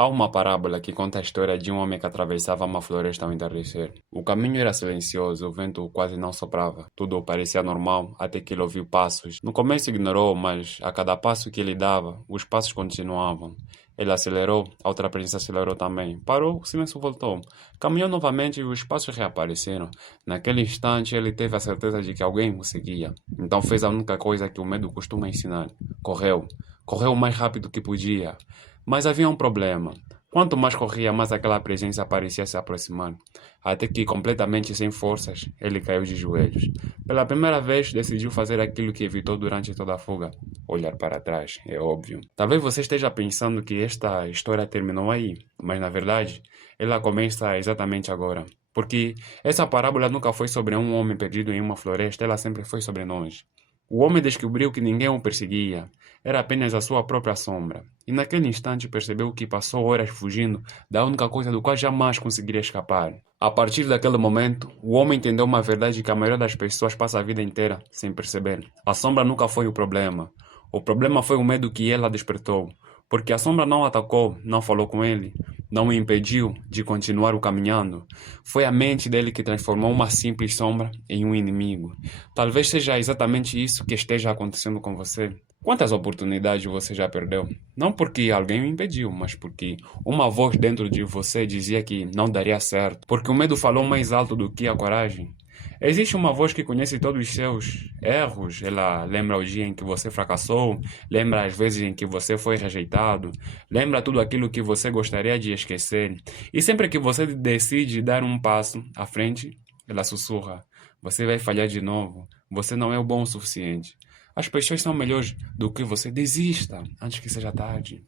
Há uma parábola que conta a história de um homem que atravessava uma floresta ao entardecer. O caminho era silencioso, o vento quase não soprava. Tudo parecia normal, até que ele ouviu passos. No começo ignorou, mas a cada passo que ele dava, os passos continuavam. Ele acelerou, a outra presença acelerou também. Parou, o silêncio voltou. Caminhou novamente e os passos reapareceram. Naquele instante, ele teve a certeza de que alguém o seguia. Então fez a única coisa que o medo costuma ensinar. Correu. Correu o mais rápido que podia. Mas havia um problema. Quanto mais corria, mais aquela presença parecia se aproximar. Até que, completamente sem forças, ele caiu de joelhos. Pela primeira vez, decidiu fazer aquilo que evitou durante toda a fuga. Olhar para trás, é óbvio. Talvez você esteja pensando que esta história terminou aí, mas na verdade, ela começa exatamente agora. Porque essa parábola nunca foi sobre um homem perdido em uma floresta, ela sempre foi sobre nós. O homem descobriu que ninguém o perseguia, era apenas a sua própria sombra. E naquele instante percebeu que passou horas fugindo da única coisa do qual jamais conseguiria escapar. A partir daquele momento, o homem entendeu uma verdade que a maioria das pessoas passa a vida inteira sem perceber. A sombra nunca foi o problema. O problema foi o medo que ela despertou. Porque a sombra não o atacou, não falou com ele, não o impediu de continuar o caminhando. Foi a mente dele que transformou uma simples sombra em um inimigo. Talvez seja exatamente isso que esteja acontecendo com você. Quantas oportunidades você já perdeu? Não porque alguém o impediu, mas porque uma voz dentro de você dizia que não daria certo. Porque o medo falou mais alto do que a coragem. Existe uma voz que conhece todos os seus erros. Ela lembra o dia em que você fracassou, lembra as vezes em que você foi rejeitado, lembra tudo aquilo que você gostaria de esquecer. E sempre que você decide dar um passo à frente, ela sussurra: você vai falhar de novo, você não é o bom o suficiente. As pessoas são melhores do que você. Desista antes que seja tarde.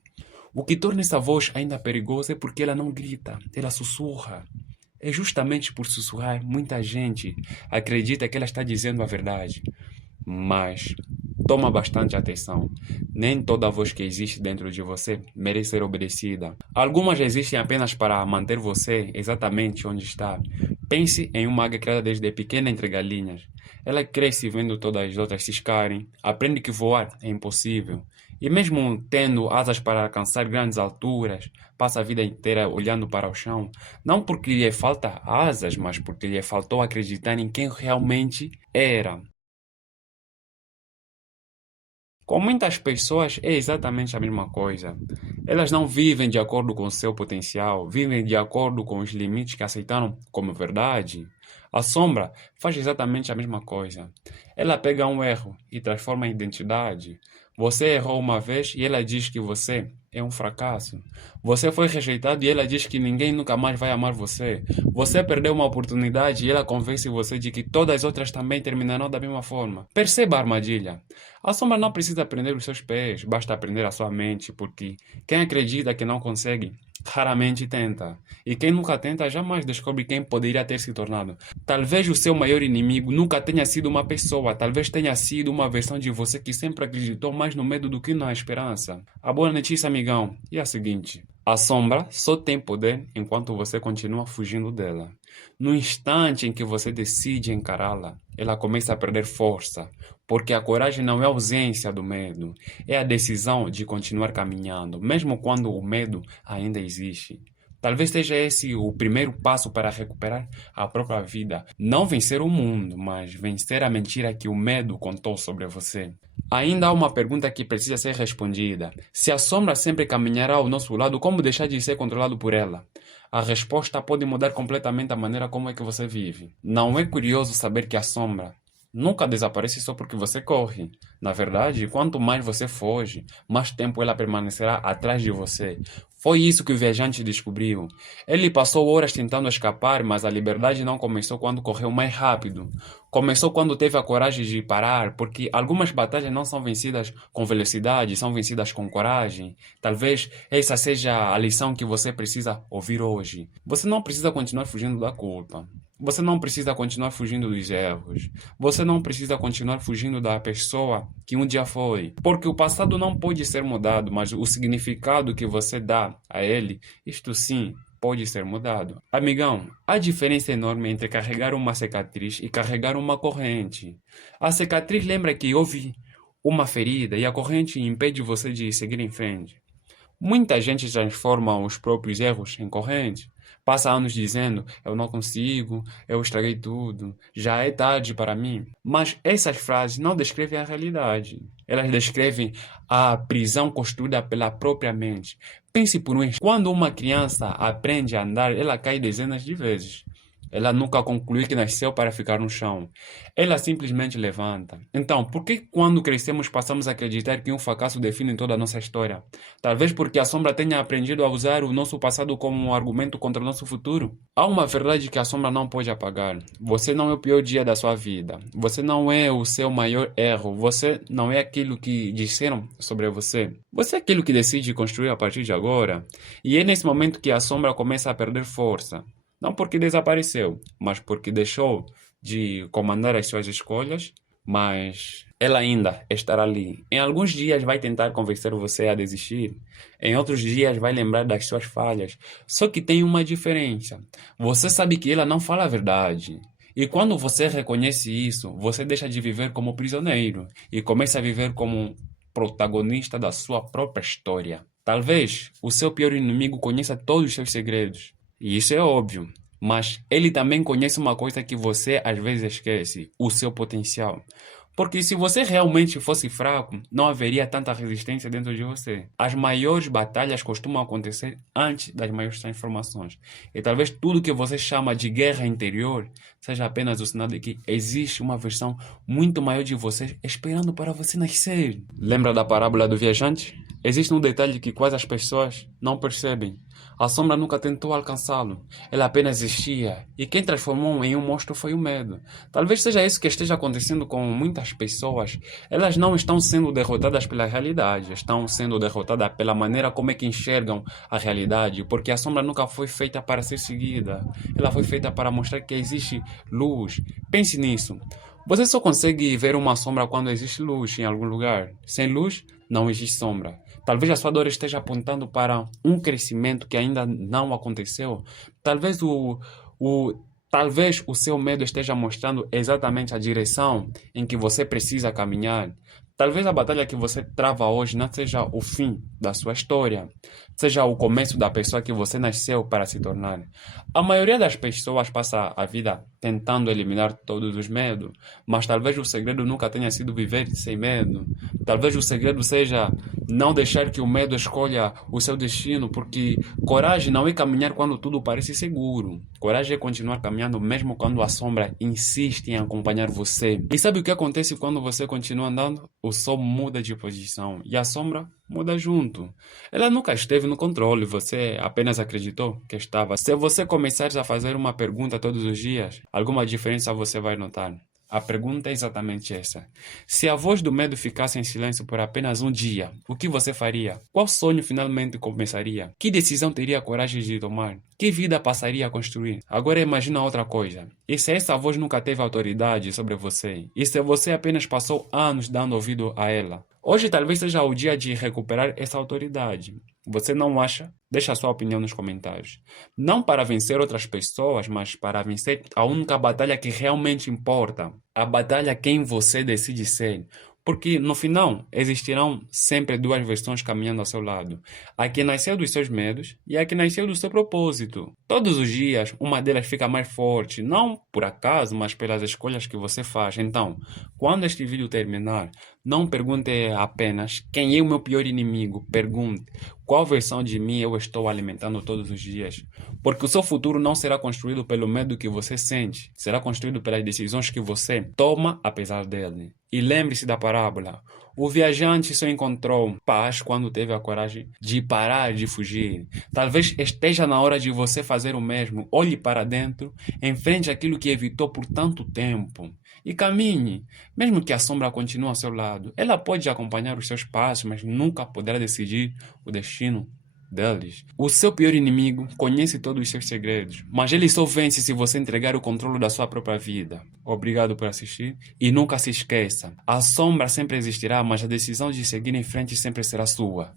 O que torna essa voz ainda perigosa é porque ela não grita, ela sussurra. É justamente por sussurrar, muita gente acredita que ela está dizendo a verdade. Mas toma bastante atenção. Nem toda voz que existe dentro de você merece ser obedecida. Algumas existem apenas para manter você exatamente onde está. Pense em uma águia criada desde pequena entre galinhas. Ela cresce vendo todas as outras ciscarem, aprende que voar é impossível. E mesmo tendo asas para alcançar grandes alturas, passa a vida inteira olhando para o chão, não porque lhe falta asas, mas porque lhe faltou acreditar em quem realmente era. Com muitas pessoas é exatamente a mesma coisa. Elas não vivem de acordo com o seu potencial, vivem de acordo com os limites que aceitaram como verdade. A sombra faz exatamente a mesma coisa. Ela pega um erro e transforma em identidade. Você errou uma vez e ela diz que você é um fracasso. Você foi rejeitado e ela diz que ninguém nunca mais vai amar você. Você perdeu uma oportunidade e ela convence você de que todas as outras também terminarão da mesma forma. Perceba a armadilha. A sombra não precisa prender os seus pés, basta prender a sua mente, porque quem acredita que não consegue, raramente tenta. E quem nunca tenta jamais descobre quem poderia ter se tornado. Talvez o seu maior inimigo nunca tenha sido uma pessoa, talvez tenha sido uma versão de você que sempre acreditou mais no medo do que na esperança. A boa notícia, amigão, é a seguinte: a sombra só tem poder enquanto você continua fugindo dela. No instante em que você decide encará-la, ela começa a perder força, porque a coragem não é a ausência do medo, é a decisão de continuar caminhando, mesmo quando o medo ainda existe. Talvez seja esse o primeiro passo para recuperar a própria vida. Não vencer o mundo, mas vencer a mentira que o medo contou sobre você. Ainda há uma pergunta que precisa ser respondida. Se a sombra sempre caminhará ao nosso lado, como deixar de ser controlado por ela? A resposta pode mudar completamente a maneira como é que você vive. Não é curioso saber que a sombra nunca desaparece só porque você corre. Na verdade, quanto mais você foge, mais tempo ela permanecerá atrás de você. Foi isso que o viajante descobriu. Ele passou horas tentando escapar, mas a liberdade não começou quando correu mais rápido. Começou quando teve a coragem de parar, porque algumas batalhas não são vencidas com velocidade, são vencidas com coragem. Talvez essa seja a lição que você precisa ouvir hoje. Você não precisa continuar fugindo da culpa. Você não precisa continuar fugindo dos erros. Você não precisa continuar fugindo da pessoa que um dia foi. Porque o passado não pode ser mudado, mas o significado que você dá a ele, isto sim, pode ser mudado. Amigão, há diferença enorme entre carregar uma cicatriz e carregar uma corrente. A cicatriz lembra que houve uma ferida e a corrente impede você de seguir em frente. Muita gente transforma os próprios erros em correntes. Passa anos dizendo: eu não consigo, eu estraguei tudo, já é tarde para mim. Mas essas frases não descrevem a realidade. Elas descrevem a prisão construída pela própria mente. Pense por um instante: quando uma criança aprende a andar, ela cai dezenas de vezes. Ela nunca concluiu que nasceu para ficar no chão. Ela simplesmente levanta. Então, por que quando crescemos passamos a acreditar que um fracasso define toda a nossa história? Talvez porque a sombra tenha aprendido a usar o nosso passado como um argumento contra o nosso futuro. Há uma verdade que a sombra não pode apagar. Você não é o pior dia da sua vida. Você não é o seu maior erro. Você não é aquilo que disseram sobre você. Você é aquilo que decide construir a partir de agora. E é nesse momento que a sombra começa a perder força. Não porque desapareceu, mas porque deixou de comandar as suas escolhas, mas ela ainda estará ali. Em alguns dias vai tentar convencer você a desistir, em outros dias vai lembrar das suas falhas. Só que tem uma diferença. Você sabe que ela não fala a verdade. E quando você reconhece isso, você deixa de viver como prisioneiro e começa a viver como protagonista da sua própria história. Talvez o seu pior inimigo conheça todos os seus segredos. E isso é óbvio. Mas ele também conhece uma coisa que você às vezes esquece: o seu potencial. Porque se você realmente fosse fraco, não haveria tanta resistência dentro de você. As maiores batalhas costumam acontecer antes das maiores transformações. E talvez tudo que você chama de guerra interior seja apenas o sinal de que existe uma versão muito maior de você esperando para você nascer. Lembra da parábola do viajante? Existe um detalhe que quase as pessoas não percebem. A sombra nunca tentou alcançá-lo. Ela apenas existia. E quem transformou em um monstro foi o medo. Talvez seja isso que esteja acontecendo com muitas pessoas. Elas não estão sendo derrotadas pela realidade. Estão sendo derrotadas pela maneira como é que enxergam a realidade. Porque a sombra nunca foi feita para ser seguida. Ela foi feita para mostrar que existe luz. Pense nisso. Você só consegue ver uma sombra quando existe luz em algum lugar. Sem luz, não existe sombra. Talvez a sua dor esteja apontando para um crescimento que ainda não aconteceu. Talvez talvez o seu medo esteja mostrando exatamente a direção em que você precisa caminhar. Talvez a batalha que você trava hoje não seja o fim da sua história, seja o começo da pessoa que você nasceu para se tornar. A maioria das pessoas passa a vida tentando eliminar todos os medos, mas talvez o segredo nunca tenha sido viver sem medo. Talvez o segredo seja não deixar que o medo escolha o seu destino, porque coragem não é caminhar quando tudo parece seguro. Coragem é continuar caminhando mesmo quando a sombra insiste em acompanhar você. E sabe o que acontece quando você continua andando? O sol muda de posição e a sombra muda junto. Ela nunca esteve no controle, você apenas acreditou que estava. Se você começar a fazer uma pergunta todos os dias, alguma diferença você vai notar. A pergunta é exatamente essa. Se a voz do medo ficasse em silêncio por apenas um dia, o que você faria? Qual sonho finalmente começaria? Que decisão teria coragem de tomar? Que vida passaria a construir? Agora imagina outra coisa. E se essa voz nunca teve autoridade sobre você? E se você apenas passou anos dando ouvido a ela? Hoje talvez seja o dia de recuperar essa autoridade. Você não acha? Deixa a sua opinião nos comentários. Não para vencer outras pessoas, mas para vencer a única batalha que realmente importa. A batalha quem você decide ser. Porque no final existirão sempre duas versões caminhando ao seu lado. A que nasceu dos seus medos e a que nasceu do seu propósito. Todos os dias uma delas fica mais forte, não por acaso, mas pelas escolhas que você faz. Então, quando este vídeo terminar, não pergunte apenas quem é o meu pior inimigo. Pergunte qual versão de mim eu estou alimentando todos os dias. Porque o seu futuro não será construído pelo medo que você sente, será construído pelas decisões que você toma apesar dele. E lembre-se da parábola. O viajante só encontrou paz quando teve a coragem de parar de fugir. Talvez esteja na hora de você fazer o mesmo. Olhe para dentro, enfrente aquilo que evitou por tanto tempo. E caminhe, mesmo que a sombra continue ao seu lado. Ela pode acompanhar os seus passos, mas nunca poderá decidir o destino deles. O seu pior inimigo conhece todos os seus segredos, mas ele só vence se você entregar o controle da sua própria vida. Obrigado por assistir e nunca se esqueça, a sombra sempre existirá, mas a decisão de seguir em frente sempre será sua.